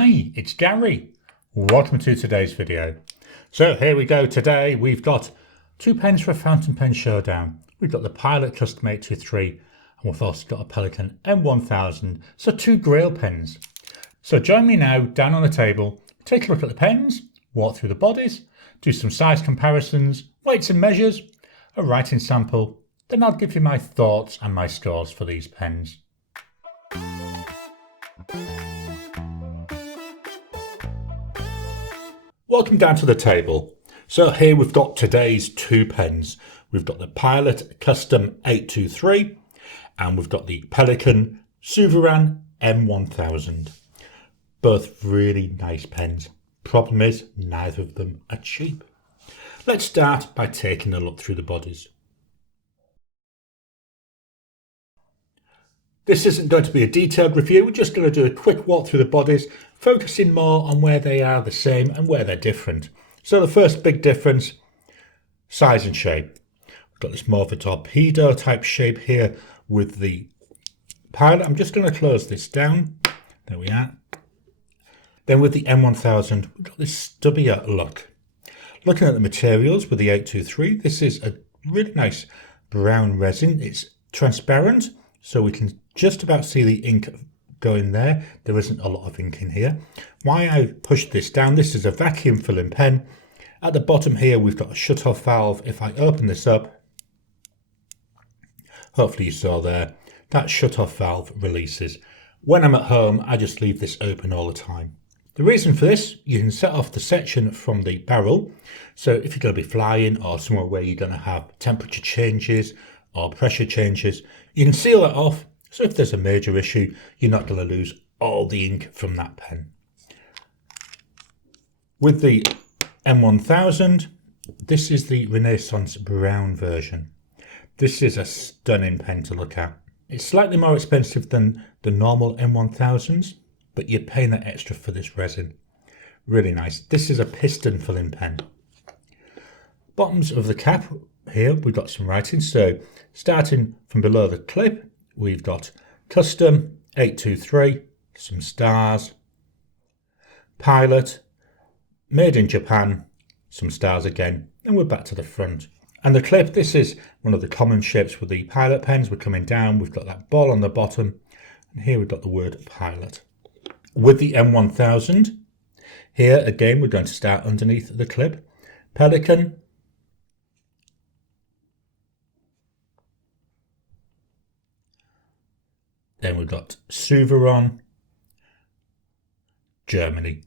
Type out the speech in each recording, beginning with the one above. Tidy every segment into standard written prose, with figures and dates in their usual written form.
Hi, it's Gary. Welcome to today's video. So here we go. Today we've got 2 pens for a Fountain Pen Showdown. We've got the Pilot Custom 823 and we've also got a Pelikan M1000. So 2 Grail pens. So join me now down on the table, take a look at the pens, walk through the bodies, do some size comparisons, weights and measures, a writing sample, then I'll give you my thoughts and my scores for these pens. Welcome down to the table. So here we've got today's 2 pens. We've got the Pilot Custom 823 and we've got the Pelikan Sovereign M1000. Both really nice pens. Problem is, neither of them are cheap. Let's start by taking a look through the bodies. This isn't going to be a detailed review, we're just going to do a quick walk through the bodies, focusing more on where they are the same and where they're different. So the first big difference, size and shape. We've got this more of a torpedo type shape here with the Pilot. I'm just going to close this down. There we are. Then with the M1000, we've got this stubbier look. Looking at the materials with the 823, this is a really nice brown resin. It's transparent, so we can just about see the ink going there. There isn't a lot of ink in here. Why I pushed this down, this is a vacuum filling pen. At the bottom here, we've got a shut-off valve. If I open this up, hopefully you saw there, that shut-off valve releases. When I'm at home, I just leave this open all the time. The reason for this, you can set off the section from the barrel. So if you're going to be flying or somewhere where you're going to have temperature changes or pressure changes, you can seal that off. So if there's a major issue, you're not going to lose all the ink from that pen. With the M1000, this is the Renaissance Brown version. This is a stunning pen to look at. It's slightly more expensive than the normal M1000s, but you're paying that extra for this resin. Really nice. This is a piston filling pen. Bottoms of the cap here, we've got some writing. So starting from below the clip, we've got Custom 823, some stars, Pilot, Made in Japan, some stars again, and we're back to the front. And the clip, this is one of the common shapes with the Pilot pens. We're coming down, we've got that ball on the bottom, and here we've got the word Pilot. With the M1000, here again we're going to start underneath the clip. Pelikan, then we've got Sovereign, Germany,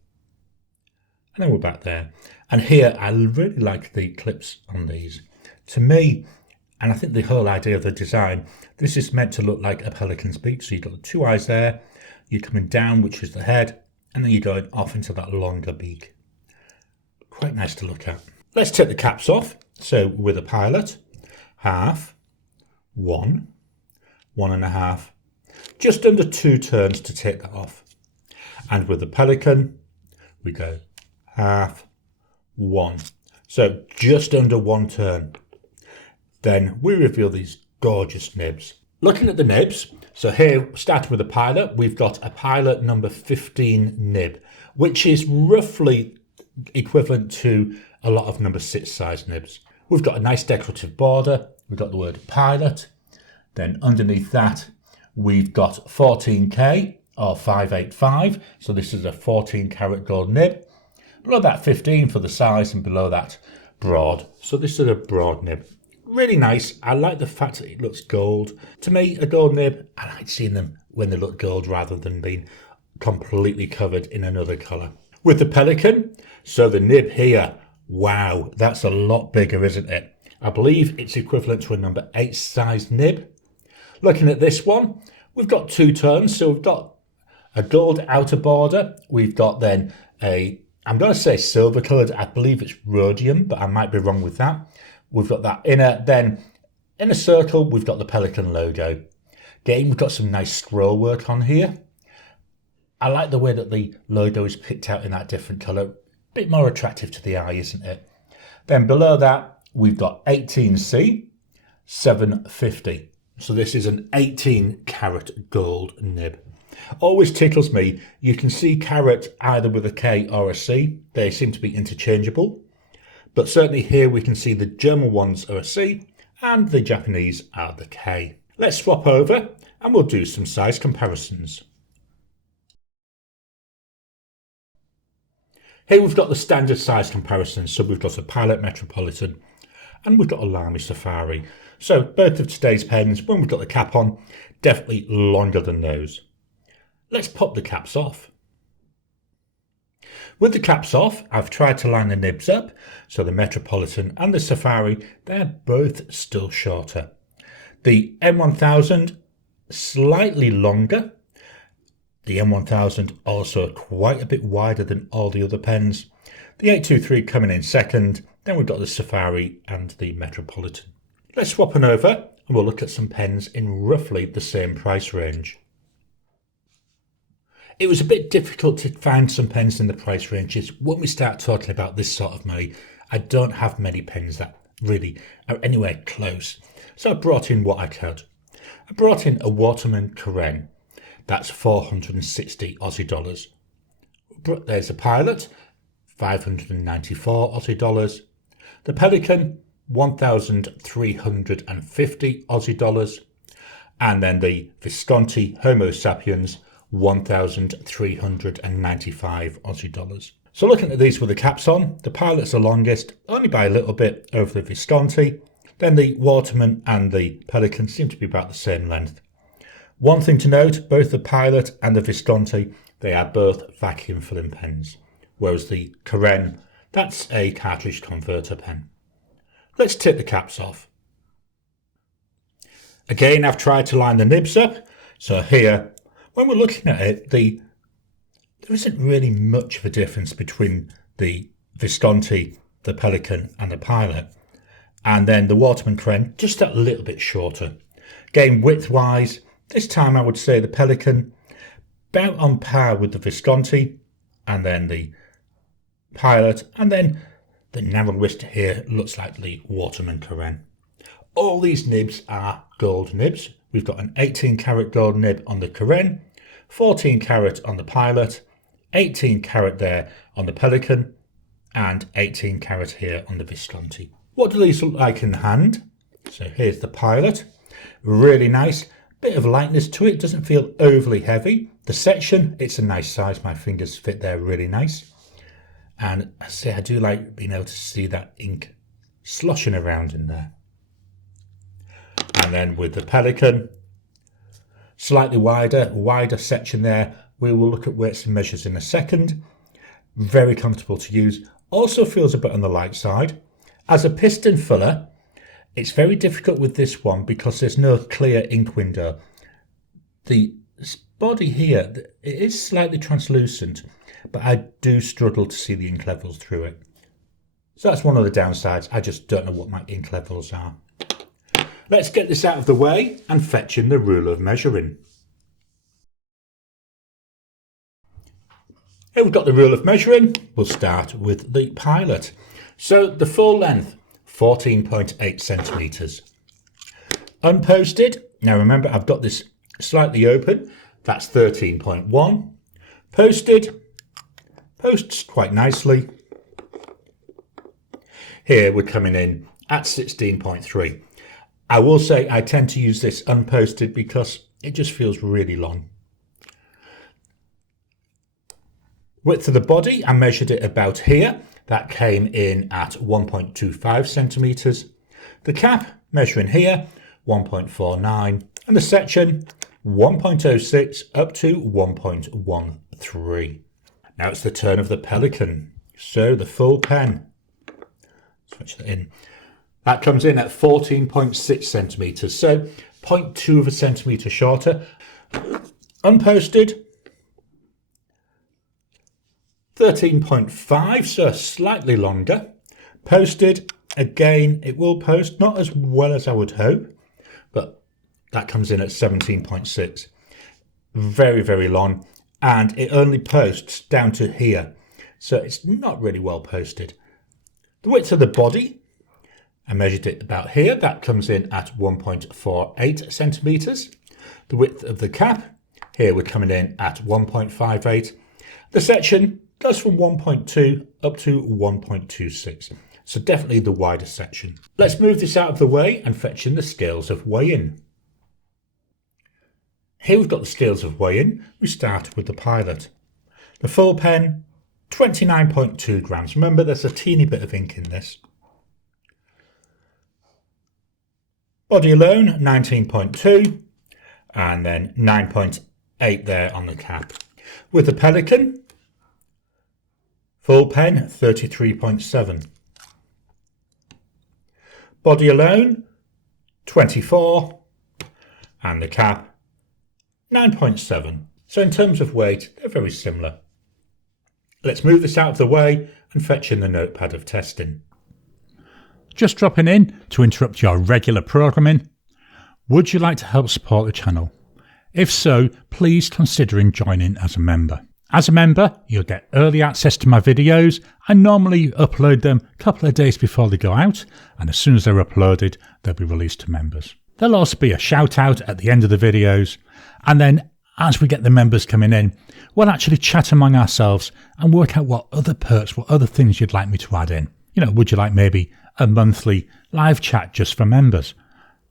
and then we're back there. And here I really like the clips on these. To me, and I think the whole idea of the design, this is meant to look like a pelican's beak. So you've got the 2 eyes there, you're coming down, which is the head, and then you're going off into that longer beak. Quite nice to look at. Let's take the caps off. So with a Pilot, half, 1, 1.5, just under 2 turns to take that off. And with the Pelikan, we go half, 1. So just under 1 turn. Then we reveal these gorgeous nibs. Looking at the nibs, so here, starting with the Pilot, we've got a Pilot number 15 nib, which is roughly equivalent to a lot of number 6 size nibs. We've got a nice decorative border. We've got the word Pilot. Then underneath that, we've got 14K or 585. So this is a 14 karat gold nib. Below that 15 for the size, and below that broad. So this is a broad nib. Really nice. I like the fact that it looks gold. To me, a gold nib, I like seeing them when they look gold rather than being completely covered in another colour. With the Pelikan, so the nib here, wow, that's a lot bigger, isn't it? I believe it's equivalent to a number 8 size nib. Looking at this one, we've got 2 tones. So we've got a gold outer border. We've got then I'm going to say silver coloured. I believe it's rhodium, but I might be wrong with that. We've got that inner, then in a circle, we've got the Pelikan logo. Again, we've got some nice scroll work on here. I like the way that the logo is picked out in that different colour. A bit more attractive to the eye, isn't it? Then below that, we've got 18C, 750. So this is an 18 karat gold nib. Always tickles me. You can see carrot either with a K or a C. They seem to be interchangeable. But certainly here we can see the German ones are a C and the Japanese are the K. Let's swap over and we'll do some size comparisons. Here we've got the standard size comparisons. So we've got a Pilot Metropolitan and we've got a Lamy Safari. So both of today's pens, when we've got the cap on, definitely longer than those. Let's pop the caps off. With the caps off, I've tried to line the nibs up. So the Metropolitan and the Safari, they're both still shorter. The M1000, slightly longer. The M1000 also quite a bit wider than all the other pens. The 823 coming in second. Then we've got the Safari and the Metropolitan. Let's swap on over and we'll look at some pens in roughly the same price range. It was a bit difficult to find some pens in the price ranges. When we start talking about this sort of money, I don't have many pens that really are anywhere close. So I brought in what I could. I brought in a Waterman Karen. That's 460 Aussie dollars. There's a Pilot, 594 Aussie dollars. The Pelikan, 1,350 Aussie dollars. And then the Visconti Homo Sapiens, 1,395 Aussie dollars. So looking at these with the caps on, the Pilot's the longest, only by a little bit over the Visconti. Then the Waterman and the Pelikan seem to be about the same length. One thing to note, both the Pilot and the Visconti, they are both vacuum filling pens, whereas the Karen, that's a cartridge converter pen. Let's take the caps off. Again, I've tried to line the nibs up. So here, when we're looking at it, there isn't really much of a difference between the Visconti, the Pelikan and the Pilot. And then the Waterman Karen, just a little bit shorter. Again, width-wise, this time I would say the Pelikan, about on par with the Visconti, and then the Pilot, and then the narrow wrist here looks like the Waterman Karen. All these nibs are gold nibs. We've got an 18 karat gold nib on the Karen, 14 karat on the Pilot, 18 karat there on the Pelikan, and 18 karat here on the Visconti. What do these look like in the hand? So here's the Pilot. Really nice. Bit of lightness to it, doesn't feel overly heavy. The section, it's a nice size. My fingers fit there really nice. And I say I do like being able to see that ink sloshing around in there. And then with the Pelikan, slightly wider section there. We will look at weights and measures in a second. Very comfortable to use. Also feels a bit on the light side. As a piston filler, it's very difficult with this one because there's no clear ink window. The body here, it is slightly translucent, but I do struggle to see the ink levels through it. So that's one of the downsides. I just don't know what my ink levels are. Let's get this out of the way and fetch in the rule of measuring. Here we've got the rule of measuring. We'll start with the Pilot. So the full length, 14.8 centimetres. Unposted, now remember I've got this slightly open, that's 13.1. Posted, posts quite nicely. Here we're coming in at 16.3. I will say I tend to use this unposted because it just feels really long. Width of the body, I measured it about here. That came in at 1.25 centimetres. The cap, measuring here, 1.49. And the section, 1.06 up to 1.13. Now it's the turn of the Pelikan. So the full pen. Switch that in. That comes in at 14.6 centimetres. So 0.2 of a centimetre shorter. Unposted. 13.5, so slightly longer. Posted, again, it will post, not as well as I would hope, but that comes in at 17.6. Very, very long, and it only posts down to here, so it's not really well posted. The width of the body, I measured it about here, that comes in at 1.48 centimetres. The width of the cap, Here we're coming in at 1.58. The section goes from 1.2 up to 1.26. So definitely the wider section. Let's move this out of the way and fetch in the scales of weigh-in. Here we've got the scales of weigh-in. We start with the Pilot. The full pen, 29.2 grams. Remember, there's a teeny bit of ink in this. Body alone, 19.2, and then 9.8 there on the cap. With the Pelikan, full pen, 33.7. Body alone, 24, and the cap, 9.7. So in terms of weight, they're very similar. Let's move this out of the way and fetch in the notepad of testing. Just dropping in to interrupt your regular programming. Would you like to help support the channel? If so, please consider joining as a member. As a member, you'll get early access to my videos. I normally upload them a couple of days before they go out, and as soon as they're uploaded, they'll be released to members. There'll also be a shout out at the end of the videos, and then as we get the members coming in, we'll actually chat among ourselves and work out what other perks, what other things you'd like me to add in. You know, would you like maybe a monthly live chat just for members?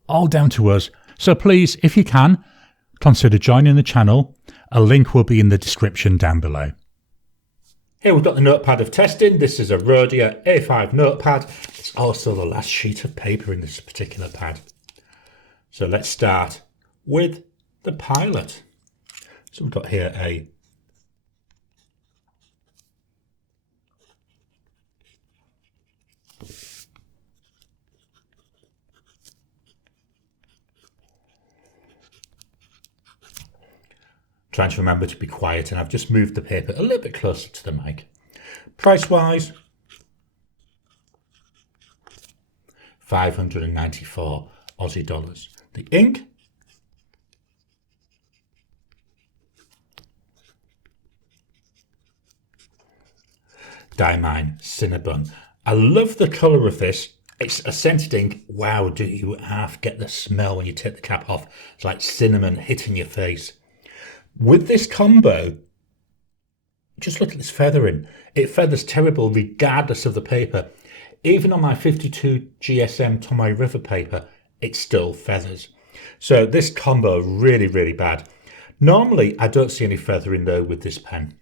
All down to us. So please, if you can, consider joining the channel. A link will be in the description down below. Here we've got the notepad of testing. This is a Rhodia A5 notepad. It's also the last sheet of paper in this particular pad. So let's start with the Pilot. So we've got here a trying to remember to be quiet, and I've just moved the paper a little bit closer to the mic. Price wise, 594 Aussie dollars. The ink, Diamine Cinnabun. I love the colour of this. It's a scented ink. Wow, do you half get the smell when you take the cap off? It's like cinnamon hitting your face. With this combo, just look at this feathering. It feathers terrible regardless of the paper. Even on my 52 GSM Tomoe River paper, it still feathers. So this combo, really, really bad. Normally, I don't see any feathering though with this pen.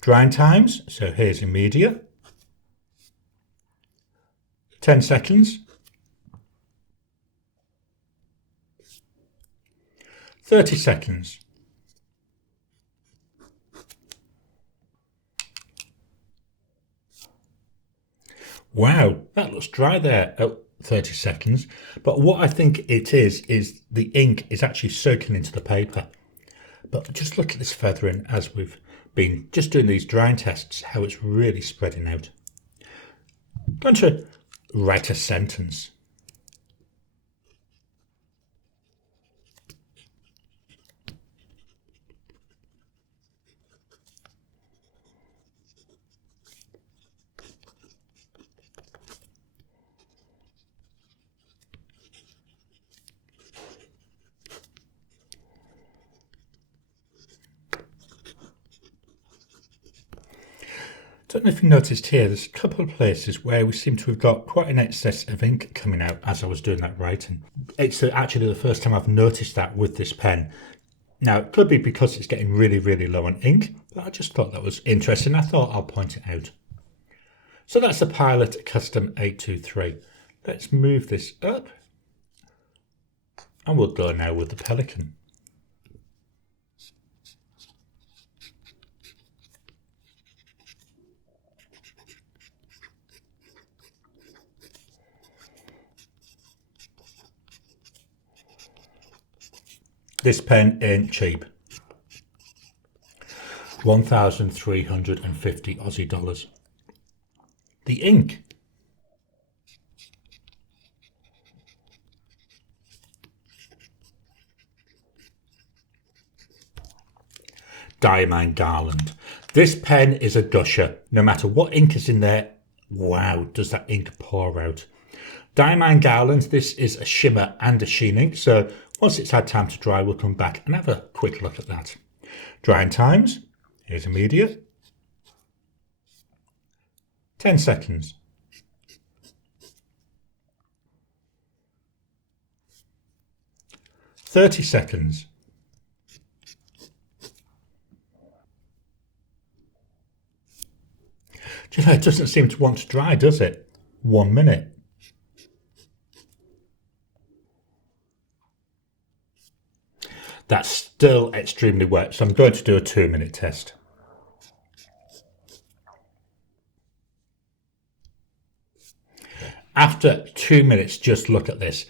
Drying times, so here's immediate. 10 seconds. 30 seconds. Wow, that looks dry there at 30 seconds. But what I think it is the ink is actually soaking into the paper. But just look at this feathering as we've been just doing these drying tests, how it's really spreading out. I'm going to write a sentence. Don't know if you noticed here, there's a couple of places where we seem to have got quite an excess of ink coming out as I was doing that writing. It's actually the first time I've noticed that with this pen. Now, it could be because it's getting really, really low on ink, but I just thought that was interesting. I thought I'll point it out. So that's the Pilot Custom 823. Let's move this up. And we'll go now with the Pelikan. This pen ain't cheap. 1,350 Aussie dollars. The ink. Diamine Garland. This pen is a gusher. No matter what ink is in there, wow, does that ink pour out. Diamine Garland, this is a shimmer and a sheen ink, so Once it's had time to dry, we'll come back and have a quick look at that. Drying times, here's immediate. 10 seconds. 30 seconds. Do you know, it doesn't seem to want to dry, does it? 1 minute. That's still extremely wet, so I'm going to do a 2-minute test. After 2 minutes, just look at this.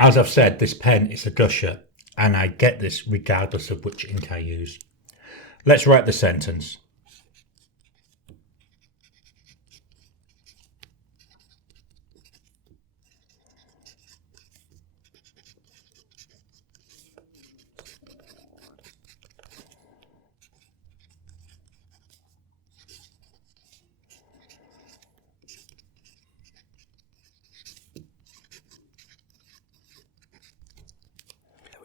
As I've said, this pen is a gusher, and I get this regardless of which ink I use. Let's write the sentence.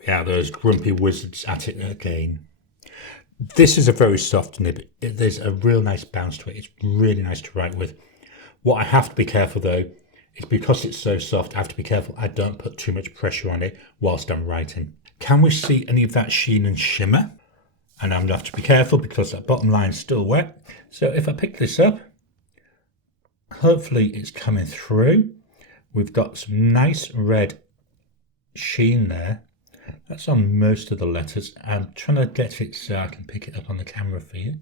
Yeah, those grumpy wizards at it again. This is a very soft nib. There's a real nice bounce to it. It's really nice to write with. What I have to be careful though, is because it's so soft, I have to be careful I don't put too much pressure on it whilst I'm writing. Can we see any of that sheen and shimmer? And I'm going to have to be careful because that bottom line is still wet. So if I pick this up, hopefully it's coming through. We've got some nice red sheen there. That's on most of the letters. I'm trying to get it so I can pick it up on the camera for you.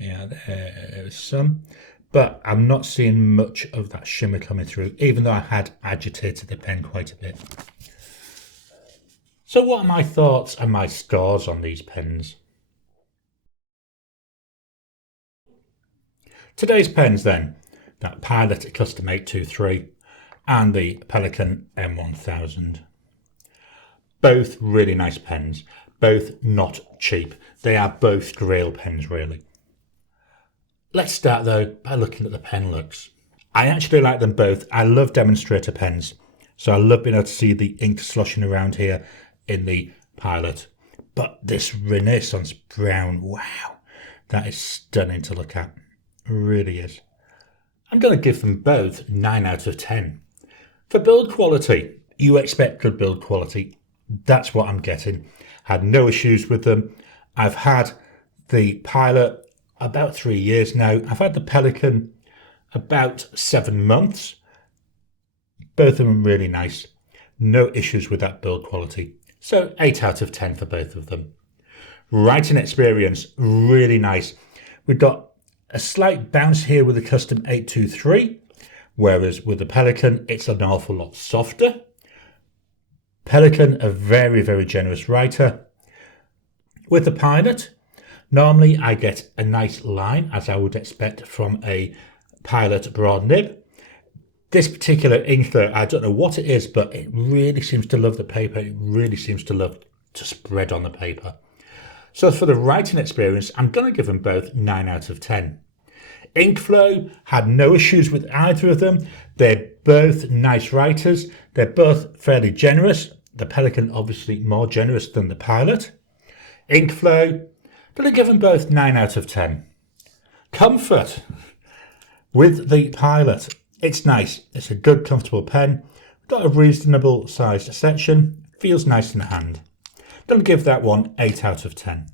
Yeah, there's some. But I'm not seeing much of that shimmer coming through, even though I had agitated the pen quite a bit. So what are my thoughts and my scores on these pens? Today's pens then, that Pilot Custom 823 and the Pelikan M1000. Both really nice pens, both not cheap. They are both Grail pens really. Let's start though by looking at the pen looks. I actually like them both. I love demonstrator pens, so I love being able to see the ink sloshing around here in the Pilot. But this Renaissance brown, wow, that is stunning to look at. It really is. I'm going to give them both 9 out of 10. For build quality, you expect good build quality. That's what I'm getting. Had no issues with them. I've had the Pilot about 3 years now. I've had the Pelikan about 7 months. Both of them really nice. No issues with that build quality. So 8 out of 10 for both of them. Writing experience, really nice. We've got a slight bounce here with the Custom 823, whereas with the Pelikan, it's an awful lot softer. Pelikan, a very, very generous writer. With the Pilot, normally I get a nice line, as I would expect from a Pilot broad nib. This particular ink though, I don't know what it is, but it really seems to love the paper. It really seems to love to spread on the paper. So for the writing experience, I'm going to give them both 9 out of 10. Ink flow, had no issues with either of them. They're both nice writers. They're both fairly generous. The Pelikan obviously more generous than the Pilot. Ink flow, going to give them both 9 out of 10. Comfort, with the Pilot, it's nice. It's a good, comfortable pen. Got a reasonable sized section. Feels nice in the hand. Going to give that one 8 out of 10.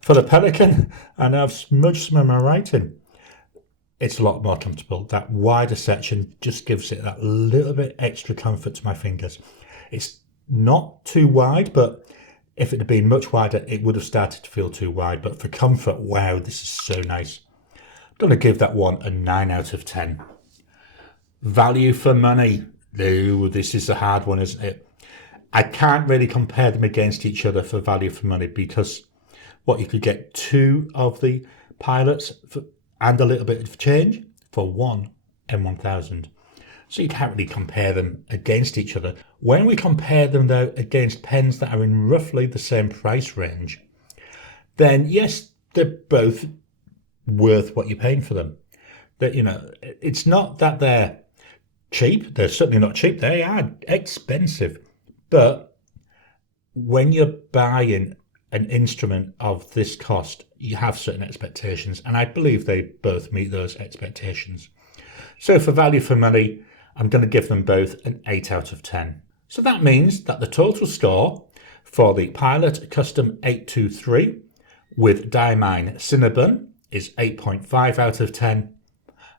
For the Pelikan, I know I've smudged some of my writing. It's a lot more comfortable. That wider section just gives it that little bit extra comfort to my fingers. It's not too wide, but if it had been much wider, it would have started to feel too wide. But for comfort, wow, this is so nice. I'm going to give that one a 9 out of 10. Value for money. Ooh, this is a hard one, isn't it? I can't really compare them against each other for value for money because what you could get 2 of the Pilots and a little bit of change for 1 M1000. So you can't really compare them against each other. When we compare them though against pens that are in roughly the same price range, then yes, they're both worth what you're paying for them. That, you know, it's not that they're cheap. They're certainly not cheap. They are expensive. But when you're buying an instrument of this cost, you have certain expectations, and I believe they both meet those expectations. So for value for money, I'm going to give them both an 8 out of 10. So that means that the total score for the Pilot Custom 823 with Diamine Cinnabun is 8.5 out of 10.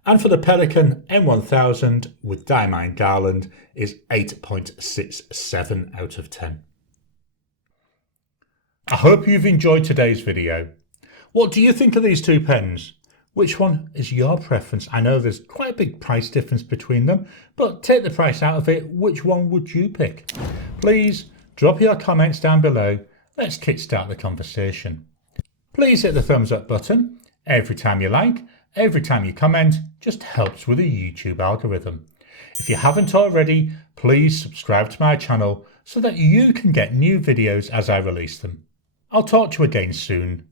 And for the Pelikan M1000 with Diamine Garland is 8.67 out of 10. I hope you've enjoyed today's video. What do you think of these two pens? Which one is your preference? I know there's quite a big price difference between them, but take the price out of it, which one would you pick? Please drop your comments down below. Let's kickstart the conversation. Please hit the thumbs up button. Every time you like, every time you comment, just helps with the YouTube algorithm. If you haven't already, please subscribe to my channel so that you can get new videos as I release them. I'll talk to you again soon.